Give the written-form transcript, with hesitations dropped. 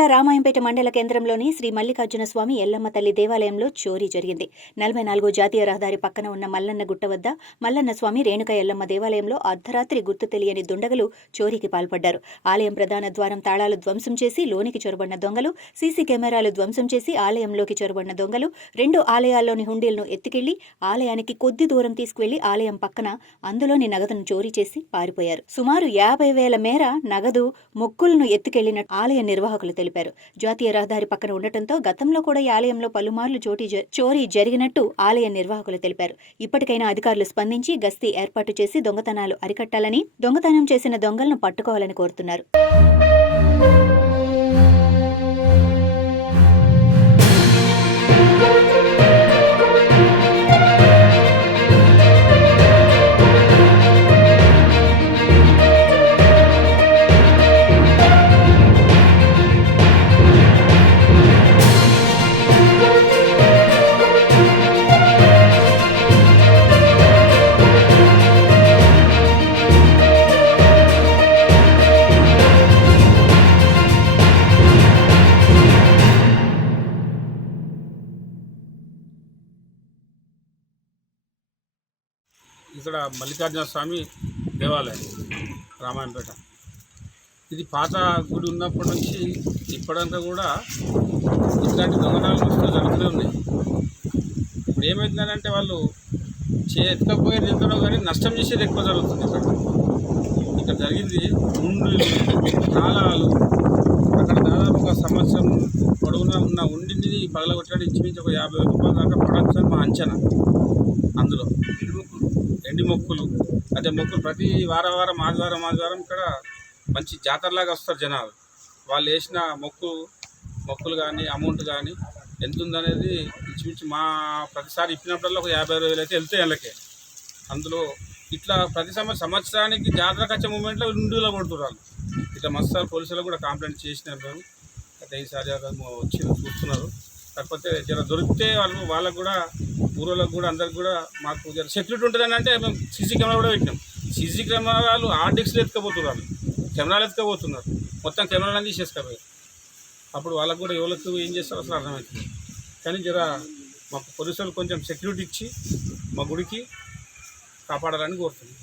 జిల్లా రామాయంపేట మండల కేంద్రంలోని శ్రీ మల్లికార్జున స్వామి ఎల్లమ్మ తల్లి దేవాలయంలో చోరీ జరిగింది. 44 జాతీయ రహదారి పక్కన ఉన్న మల్లన్న గుట్ట వద్ద మల్లన్న స్వామి రేణుక ఎల్లమ్మ దేవాలయంలో అర్ధరాత్రి గుర్తు తెలియని దుండగులు చోరీకి పాల్పడ్డారు. ఆలయం ప్రధాన ద్వారం తాళాలు ధ్వంసం చేసి లోనికి చొరబడిన దొంగలు, సీసీ కెమెరాలు ధ్వంసం చేసి ఆలయంలోకి చొరబడిన దొంగలు 2 ఆలయాల్లోని హుండీలను ఎత్తుకెళ్లి ఆలయానికి కొద్ది దూరం తీసుకువెళ్లి ఆలయం పక్కన అందులోని నగదును చోరీ చేసి పారిపోయారు. సుమారు 50,000 మేర నగదు, మొక్కులను ఎత్తుకెళ్లినట్టు ఆలయ నిర్వాహకులు తెలిపారు. జాతీయ రహదారి పక్కన ఉండటంతో గతంలో కూడా ఈ ఆలయంలో పలుమార్లు చోరీ జరిగినట్టు ఆలయ నిర్వాహకులు తెలిపారు. ఇప్పటికైనా అధికారులు స్పందించి గస్తీ ఏర్పాటు చేసి దొంగతనాలు అరికట్టాలని, దొంగతనం చేసిన దొంగలను పట్టుకోవాలని కోరుతున్నారు. ఇక్కడ మల్లికార్జున స్వామి దేవాలయం రామాయంపేట. ఇది పాత గుడి ఉన్నప్పటి నుంచి ఇప్పటిదాకా కూడా ఇట్లాంటి దొంగతనాలు మస్తు జరుగుతూనే ఉన్నాయి. ఇప్పుడు ఏమవుతుందంటే వాళ్ళు ఎత్తుకపోయేది ఎంతనో కానీ నష్టం చేసేది ఎక్కువ జరుగుతుంది. ఇక్కడ జరిగింది ఉండులు, తాళాలు, అక్కడ దాదాపు ఒక సంవత్సరం పొడవునా ఉన్న ఉండిని పగలగొట్టడానికి ఇంచుమించు ఒక 50,000 రూపాయల దాకా పడొచ్చని మా అంచనా. అందులో ఎండి మొక్కులు, అదే మొక్కులు ప్రతి వారం ఆదివారం ఇక్కడ మంచి జాతరలాగా వస్తారు జనాలు. వాళ్ళు వేసిన మొక్కులు కానీ అమౌంట్ కానీ ఎంత ఉందనేది ఇంచుమించు మా ప్రతిసారి ఇప్పినప్పుడల్లా ఒక 50,000 అయితే వెళ్తాయి వాళ్ళకే. అందులో ఇట్లా ప్రతి సంవత్సరానికి జాతరకు వచ్చే మూమెంట్లో ఉండిలో కొడుతున్నారు. ఇట్లా మస్తు పోలీసులకు కూడా కంప్లైంట్ చేసినారు మేము. అయితే ఈసారి వచ్చి చూస్తున్నారు. కాకపోతే జర దొరికితే వాళ్ళకు కూడా ఊరోళ్ళకు కూడా అందరికి కూడా మాకు జర సెక్యూరిటీ ఉంటుందని అంటే మేము సీసీ కెమెరా కూడా పెట్టినాం. సీసీ కెమెరాలు ఆర్డిక్స్లో ఎత్తుకపోతున్నారు, కెమెరాలు ఎత్తుకపోతున్నారు, మొత్తం కెమెరాలను తీసేసుకపోయారు. అప్పుడు వాళ్ళకు కూడా ఎవరికి ఏం చేస్తారో అసలు అర్థమవుతుంది. కానీ జర మాకు పోలీసులు కొంచెం సెక్యూరిటీ ఇచ్చి మా గుడికి కాపాడాలని కోరుతున్నాం.